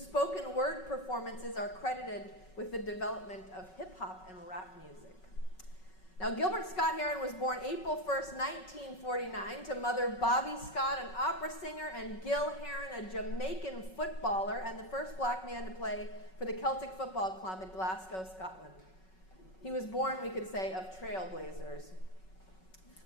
spoken word performances are credited with the development of hip-hop and rap music. Now, Gilbert Scott Heron was born April 1st, 1949, to mother Bobby Scott, an opera singer, and Gil Heron, a Jamaican footballer, and the first black man to play for the Celtic Football Club in Glasgow, Scotland. He was born, we could say, of trailblazers.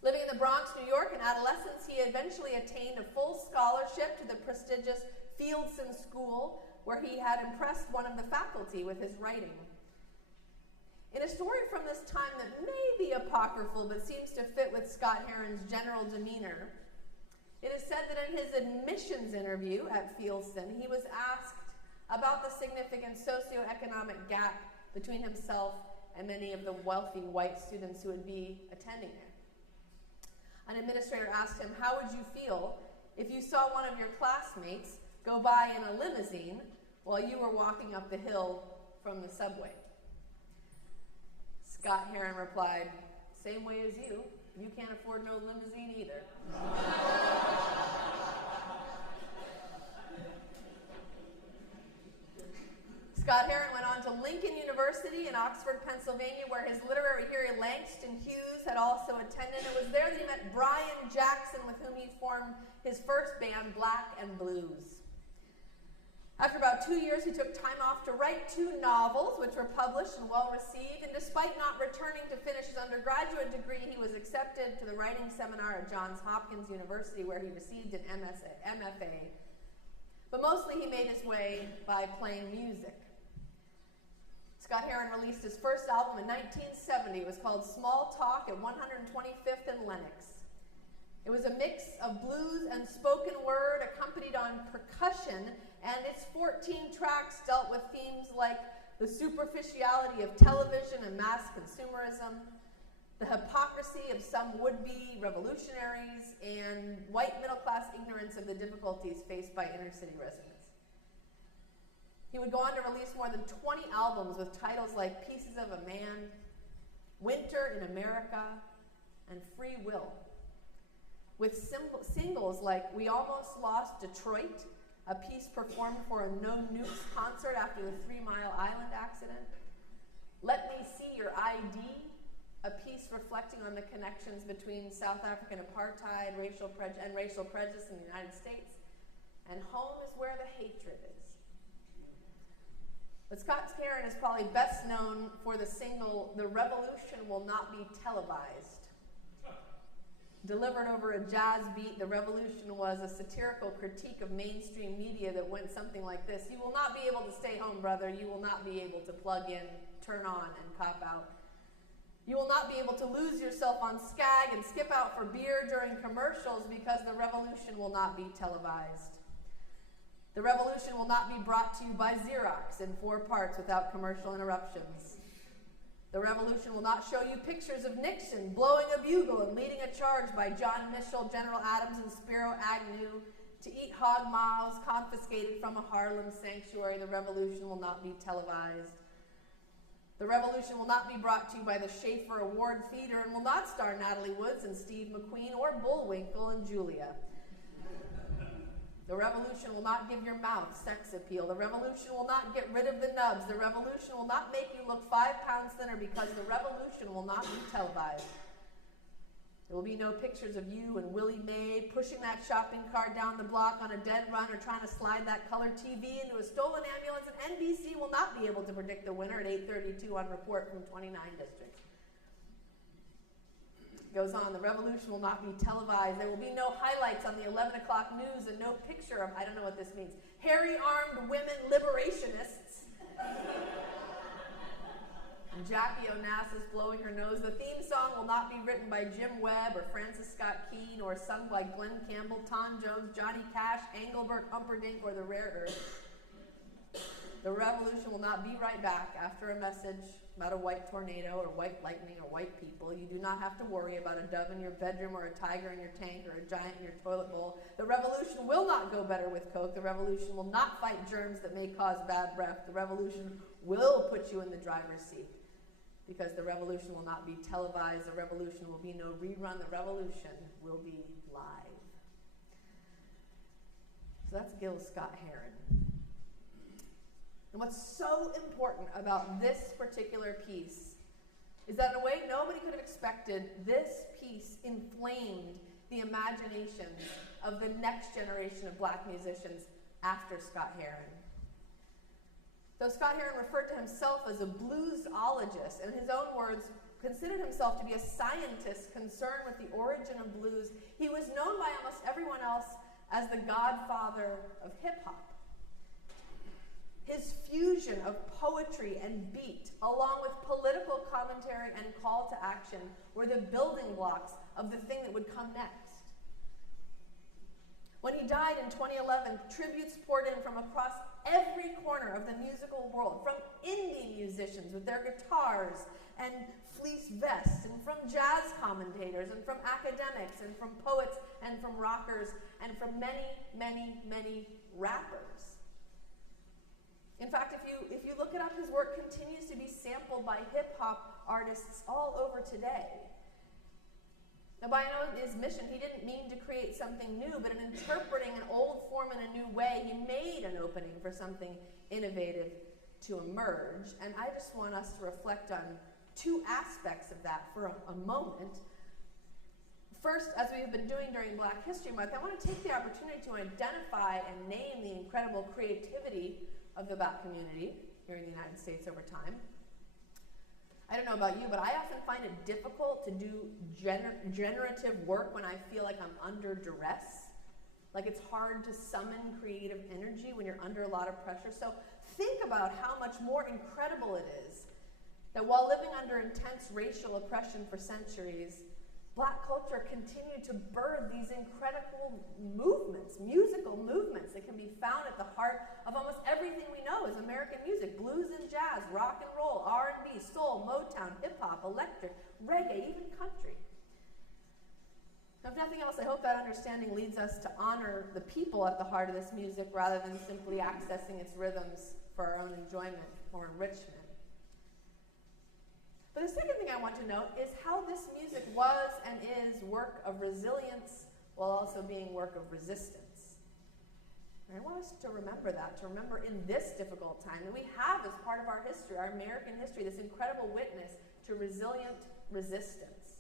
Living in the Bronx, New York, in adolescence, he eventually attained a full scholarship to the prestigious Fieldson School, where he had impressed one of the faculty with his writing. In a story from this time that may be apocryphal but seems to fit with Scott Heron's general demeanor, it is said that in his admissions interview at Fieldson, he was asked about the significant socioeconomic gap between himself and many of the wealthy white students who would be attending there. An administrator asked him, "How would you feel if you saw one of your classmates go by in a limousine while you were walking up the hill from the subway?" Scott Heron replied, "Same way as you. You can't afford no limousine either." Scott Heron went on to Lincoln University in Oxford, Pennsylvania, where his literary hero Langston Hughes had also attended. It was there that he met Brian Jackson, with whom he formed his first band, Black and Blues. After about 2 years, he took time off to write 2 novels, which were published and well received, and despite not returning to finish his undergraduate degree, he was accepted to the writing seminar at Johns Hopkins University, where he received an MFA. But mostly he made his way by playing music. Scott Heron released his first album in 1970. It was called Small Talk at 125th and Lenox. It was a mix of blues and spoken word accompanied on percussion, and its 14 tracks dealt with themes like the superficiality of television and mass consumerism, the hypocrisy of some would-be revolutionaries, and white middle-class ignorance of the difficulties faced by inner-city residents. He would go on to release more than 20 albums with titles like Pieces of a Man, Winter in America, and Free Will, with singles like We Almost Lost Detroit, a piece performed for a No Nukes concert after the 3 Mile Island accident, Let Me See Your ID, a piece reflecting on the connections between South African apartheid and racial prejudice in the United States, and Home is Where the Hatred Is. But Scott Heron is probably best known for the single, The Revolution Will Not Be Televised. Delivered over a jazz beat, The Revolution was a satirical critique of mainstream media that went something like this: "You will not be able to stay home, brother. You will not be able to plug in, turn on, and cop out. You will not be able to lose yourself on Skag and skip out for beer during commercials because the revolution will not be televised. The revolution will not be brought to you by Xerox in 4 parts without commercial interruptions. The revolution will not show you pictures of Nixon blowing a bugle and leading a charge by John Mitchell, General Adams, and Spiro Agnew to eat hog maws confiscated from a Harlem sanctuary. The revolution will not be televised. The revolution will not be brought to you by the Schaefer Award Theater and will not star Natalie Woods and Steve McQueen or Bullwinkle and Julia. The revolution will not give your mouth sex appeal. The revolution will not get rid of the nubs. The revolution will not make you look 5 pounds thinner because the revolution will not be televised. There will be no pictures of you and Willie Mae pushing that shopping cart down the block on a dead run or trying to slide that color TV into a stolen ambulance, and NBC will not be able to predict the winner at 8:32 on Report from 29 districts. It goes on, the revolution will not be televised. There will be no highlights on the 11 o'clock news and no picture of, I don't know what this means, hairy-armed women liberationists. And Jackie Onassis blowing her nose. The theme song will not be written by Jim Webb or Francis Scott Key or sung by Glenn Campbell, Tom Jones, Johnny Cash, Engelbert Humperdinck, or the Rare Earth. The revolution will not be right back after a message about a white tornado or white lightning or white people. You do not have to worry about a dove in your bedroom or a tiger in your tank or a giant in your toilet bowl. The revolution will not go better with Coke. The revolution will not fight germs that may cause bad breath. The revolution will put you in the driver's seat because the revolution will not be televised. The revolution will be no rerun. The revolution will be live. So that's Gil Scott Heron. And what's so important about this particular piece is that in a way nobody could have expected this piece inflamed the imaginations of the next generation of black musicians after Scott Heron. Though Scott Heron referred to himself as a bluesologist, and in his own words, considered himself to be a scientist concerned with the origin of blues, he was known by almost everyone else as the godfather of hip-hop. His fusion of poetry and beat, along with political commentary and call to action, were the building blocks of the thing that would come next. When he died in 2011, tributes poured in from across every corner of the musical world, from indie musicians with their guitars and fleece vests, and from jazz commentators, and from academics, and from poets, and from rockers, and from many, many, many rappers. In fact, if you look it up, his work continues to be sampled by hip-hop artists all over today. Now, by his mission, he didn't mean to create something new, but in interpreting an old form in a new way, he made an opening for something innovative to emerge. And I just want us to reflect on two aspects of that for a moment. First, as we have been doing during Black History Month, I want to take the opportunity to identify and name the incredible creativity of the Black community here in the United States over time. I don't know about you, but I often find it difficult to do generative work when I feel like I'm under duress. Like it's hard to summon creative energy when you're under a lot of pressure. So think about how much more incredible it is that while living under intense racial oppression for centuries, Black culture continued to birth these incredible movements, musical movements that can be found at the heart of almost everything we know as American music: blues and jazz, rock and roll, R&B, soul, Motown, hip-hop, electric, reggae, even country. Now, if nothing else, I hope that understanding leads us to honor the people at the heart of this music rather than simply accessing its rhythms for our own enjoyment or enrichment. But the second thing I want to note is how this music was and is work of resilience while also being work of resistance. And I want us to remember that, to remember in this difficult time that we have as part of our history, our American history, this incredible witness to resilient resistance.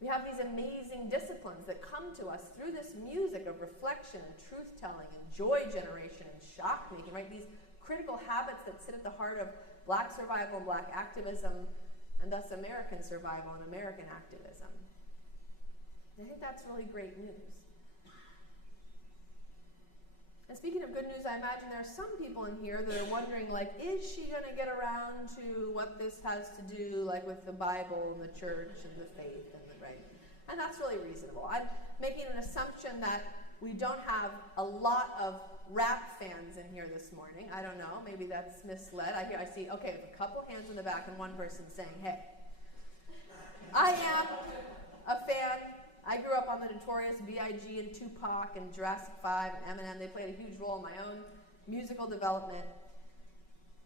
We have these amazing disciplines that come to us through this music of reflection and truth-telling and joy generation and shock-making, right? These critical habits that sit at the heart of Black survival and Black activism, and thus American survival and American activism. And I think that's really great news. And speaking of good news, I imagine there are some people in here that are wondering, like, is she going to get around to what this has to do, like, with the Bible and the church and the faith and the right? And that's really reasonable. I'm making an assumption that we don't have a lot of rap fans in here this morning. I don't know. Maybe that's misled. I see, okay, a couple hands in the back and one person saying, hey. I am a fan. I grew up on the notorious B.I.G. and Tupac and Jurassic 5 and Eminem. They played a huge role in my own musical development.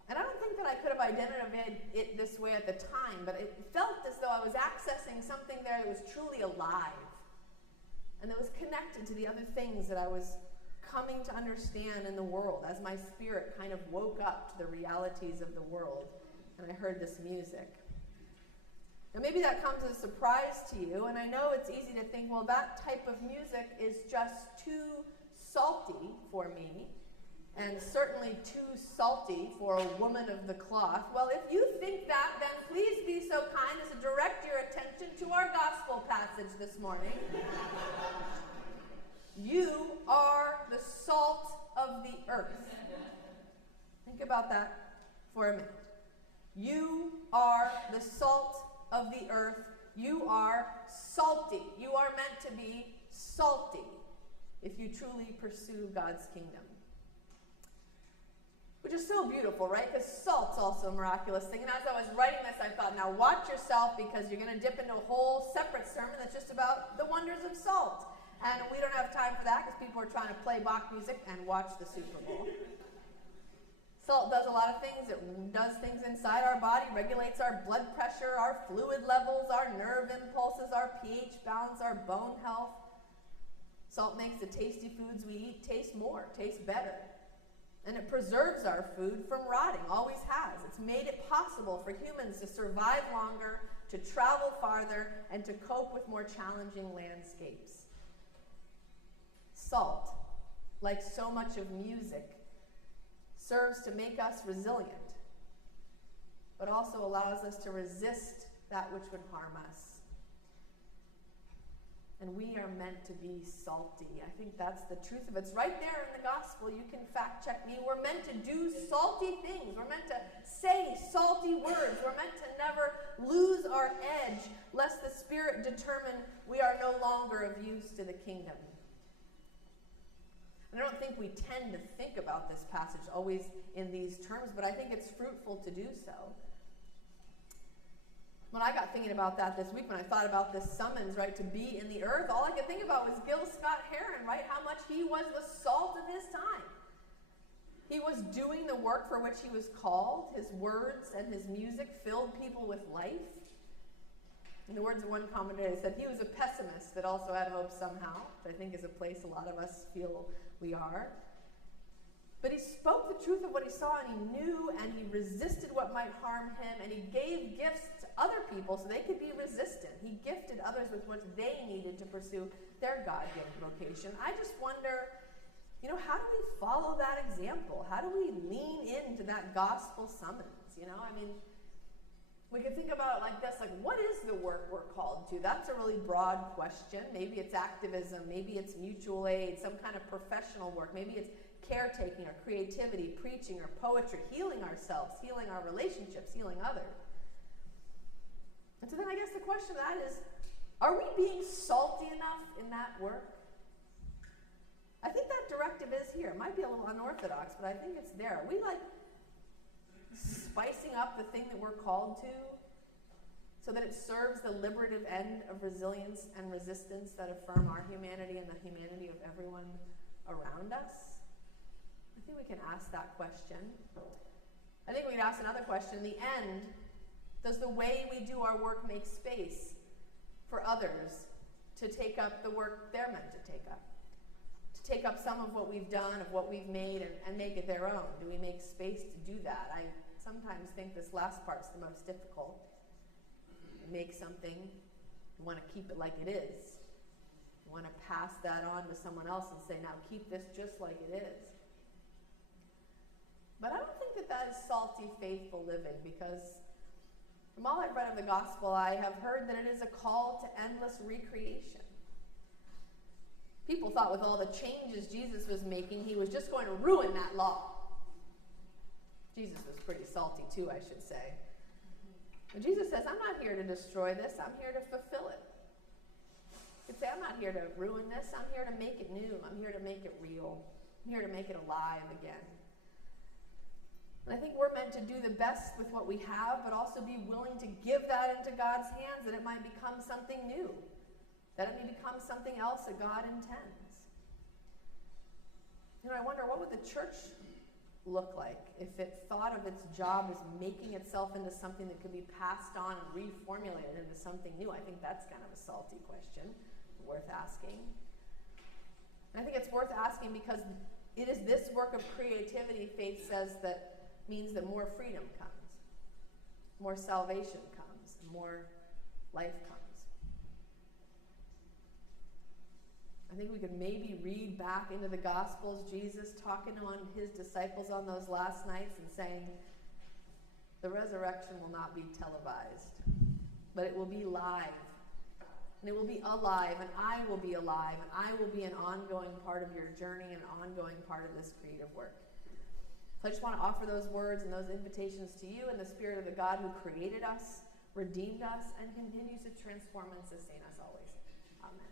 And I don't think that I could have identified it this way at the time, but it felt as though I was accessing something there that was truly alive and that was connected to the other things that I was coming to understand in the world as my spirit kind of woke up to the realities of the world and I heard this music. Now maybe that comes as a surprise to you, and I know it's easy to think, well, that type of music is just too salty for me, and certainly too salty for a woman of the cloth. Well, if you think that, then please be so kind as to direct your attention to our gospel passage this morning. You are the salt of the earth. Think about that for a minute. You are the salt of the earth. You are salty. You are meant to be salty if you truly pursue God's kingdom. Which is so beautiful, right? Because salt's also a miraculous thing. And as I was writing this, I thought, now watch yourself, because you're going to dip into a whole separate sermon that's just about the wonders of salt. And we don't have time for that because people are trying to play Bach music and watch the Super Bowl. Salt does a lot of things. It does things inside our body, regulates our blood pressure, our fluid levels, our nerve impulses, our pH balance, our bone health. Salt makes the tasty foods we eat taste more, taste better. And it preserves our food from rotting, always has. It's made it possible for humans to survive longer, to travel farther, and to cope with more challenging landscapes. Salt, like so much of music, serves to make us resilient, but also allows us to resist that which would harm us. And we are meant to be salty. I think that's the truth of it. It's right there in the gospel. You can fact check me. We're meant to do salty things. We're meant to say salty words. We're meant to never lose our edge, lest the Spirit determine we are no longer of use to the kingdom. And I don't think we tend to think about this passage always in these terms, but I think it's fruitful to do so. When I got thinking about that this week, when I thought about this summons, right, to be in the earth, all I could think about was Gil Scott-Heron, right? How much he was the salt of his time. He was doing the work for which he was called. His words and his music filled people with life. In the words of one commentator, he said he was a pessimist that also had hope somehow, which I think is a place a lot of us feel we are. But he spoke the truth of what he saw, and he knew, and he resisted what might harm him, and he gave gifts to other people so they could be resistant. He gifted others with what they needed to pursue their God-given vocation. I just wonder, how do we follow that example? How do we lean into that gospel summons? We could think about it like this, like, what is the work we're called to? That's a really broad question. Maybe it's activism, maybe it's mutual aid, some kind of professional work, maybe it's caretaking or creativity, preaching or poetry, healing ourselves, healing our relationships, healing others. And so then I guess the question of that is, are we being salty enough in that work? I think that directive is here. It might be a little unorthodox, but I think it's there. Are we spicing up the thing that we're called to so that it serves the liberative end of resilience and resistance that affirm our humanity and the humanity of everyone around us? I think we can ask that question. I think we can ask another question. In the end, does the way we do our work make space for others to take up the work they're meant to take up? To take up some of what we've done, of what we've made, and make it their own? Do we make space to do that? I sometimes think this last part's the most difficult. You make something, you want to keep it like it is. You want to pass that on to someone else and say, now keep this just like it is. But I don't think that is salty, faithful living, because from all I've read of the gospel, I have heard that it is a call to endless recreation. People thought with all the changes Jesus was making, he was just going to ruin that law. Jesus was pretty salty too, I should say. But Jesus says, I'm not here to destroy this, I'm here to fulfill it. You could say, I'm not here to ruin this, I'm here to make it new, I'm here to make it real, I'm here to make it alive again. And I think we're meant to do the best with what we have, but also be willing to give that into God's hands, that it might become something new, that it may become something else that God intends. I wonder, what would the church look like if it thought of its job as making itself into something that could be passed on and reformulated into something new? I think that's kind of a salty question, worth asking. And I think it's worth asking because it is this work of creativity, faith says, that means that more freedom comes, more salvation comes, more life comes. I think we could maybe read back into the Gospels, Jesus talking on his disciples on those last nights and saying, the resurrection will not be televised, but it will be live. And it will be alive, and I will be alive, and I will be an ongoing part of your journey, an ongoing part of this creative work. So I just want to offer those words and those invitations to you in the spirit of the God who created us, redeemed us, and continues to transform and sustain us always. Amen.